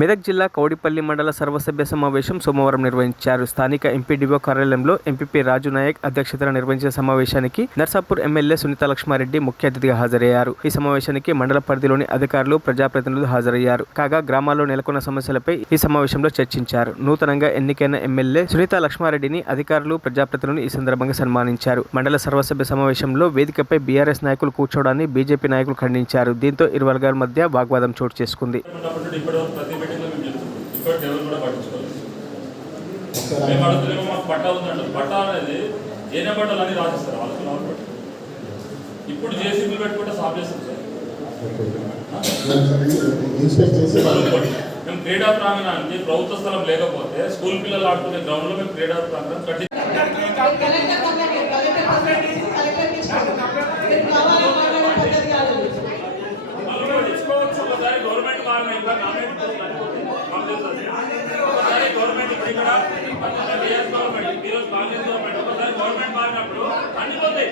మెదక్ జిల్లా కౌడిపల్లి మండల సర్వసభ్య సమావేశం సోమవారం నిర్వహించారు. స్థానిక ఎంపీడీఓ కార్యాలయంలో ఎంపీపీ రాజు నాయక్ అధ్యక్షతన నిర్వహించిన సమావేశానికి నర్సాపూర్ ఎమ్మెల్యే సునీతా లక్ష్మారెడ్డి ముఖ్య అతిథిగా హాజరయ్యారు. ఈ సమావేశానికి మండల పరిధిలోని అధికారులు, ప్రజాప్రతినిధులు హాజరయ్యారు. కాగా గ్రామాల్లో నెలకొన్న సమస్యలపై ఈ సమావేశంలో చర్చించారు. నూతనంగా ఎన్నికైన ఎమ్మెల్యే సునీతా లక్ష్మారెడ్డిని అధికారులు, ప్రజాప్రతినిధులు ఈ సందర్భంగా సన్మానించారు. మండల సర్వసభ్య సమావేశంలో వేదికపై బీఆర్ఎస్ నాయకులు కూర్చోవడాన్ని బీజేపీ నాయకులు ఖండించారు. దీంతో ఇరు వర్గాల మధ్య వాగ్వాదం చోటు చేసుకుంది. మేము అడుగుతున్నామో మాకు పట్టా ఉందండి. పట్టా అనేది ఏనే పట్టాలు అని రాసిస్తారు వాళ్ళకి. ఇప్పుడు జేసీబీలు పెట్టుకుంటే సాఫ్ చేస్తాం సార్. మేము క్రీడా ప్రాంగణానికి ప్రభుత్వ స్థలం లేకపోతే స్కూల్ పిల్లలు ఆడుకునే గ్రౌండ్ లో మేము క్రీడా ప్రాంగణం కట్టి గవర్నమెంట్ గవర్నమెంట్ ఇప్పుడు ఇక్కడ కాంగ్రెస్ గవర్నమెంట్ ఒకసారి గవర్నమెంట్ మారినప్పుడు అన్ని పోతాయి.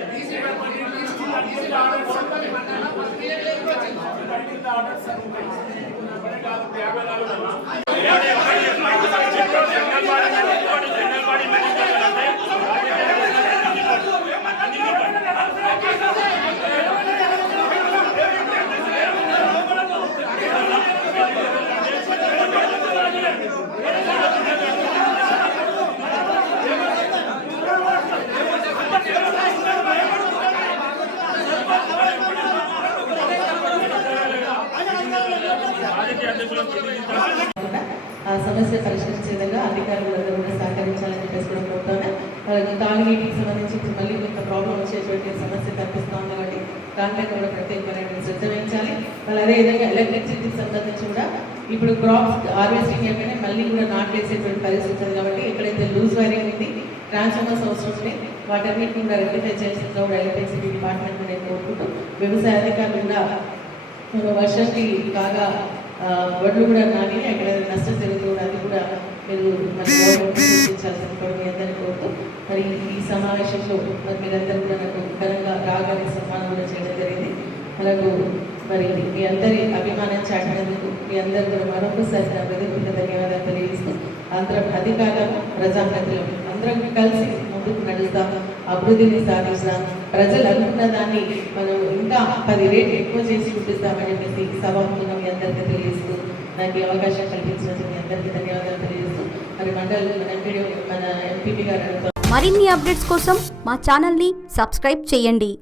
సమస్య పరిష్కరించే విధంగా అధికారులందరూ కూడా సహకరించాలని చెప్పేసి కూడా కోరుతాను. తాగునీటికి సంబంధించి మళ్ళీ కొంత ప్రాబ్లం వచ్చేటువంటి సమస్య కనిపిస్తాం కాబట్టి దాంట్లో కూడా ప్రత్యేకమైన శ్రద్ధ వహించాలి. మళ్ళీ అదేవిధంగా ఎలక్ట్రిసిటీకి సంబంధించి కూడా ఇప్పుడు క్రాప్స్ హార్వెస్టింగ్ అయిపోయినా మళ్ళీ కూడా నాటేసేటువంటి పరిస్థితి ఉంది కాబట్టి ఎక్కడైతే లూజ్ వైరింగ్ ఉంది, ట్రాన్స్ఫార్మర్స్ అవసరం వాటన్నిటిని కూడా రెక్టిఫై చేసిన కూడా ఎలక్ట్రిసిటీ డిపార్ట్మెంట్ నేను కోరుకుంటూ వ్యవసాయ అధికారులు కూడా వర్షానికి బాగా వడ్లు కూడా నాని అక్కడ నష్టం జరుగుతుంది. అది కూడా మీరు మన గవర్నమెంట్ సూచించాల్సిన కూడా మీ అందరినీ కోరుతూ మరి ఈ సమావేశంలో మరి మీరందరూ కూడా నాకు ఘనంగా రాగానే సన్మానం కూడా చేయడం జరిగింది. అలాగే మరి మీ అందరి అభిమానం చాటినందుకు మీ అందరూ కూడా మరొకసారి నా ప్రతికూల ధన్యవాదాలు తెలియజేస్తూ అందరం అధికారులు, ప్రజాప్రతినిధులు అందరం కలిసి ముందుకు నడుస్తాం, అభివృద్ధిని సాధిస్తాం, ప్రజలు అనుకున్న దాన్ని మనం ఇంకా 10 రెట్లు ఎక్కువ చేసి చూపిస్తామని చెప్పేసి సభాముఖంగా మీ అందరికీ తెలియజేస్తూ నాకు ఈ అవకాశం కల్పించినందుకు మీ అందరికీ ధన్యవాదాలు తెలియజేస్తూ మరి మన ఎంపీపీ గారు మరిన్ని అప్డేట్స్ కోసం మా ఛానల్ని సబ్స్క్రైబ్ చేయండి.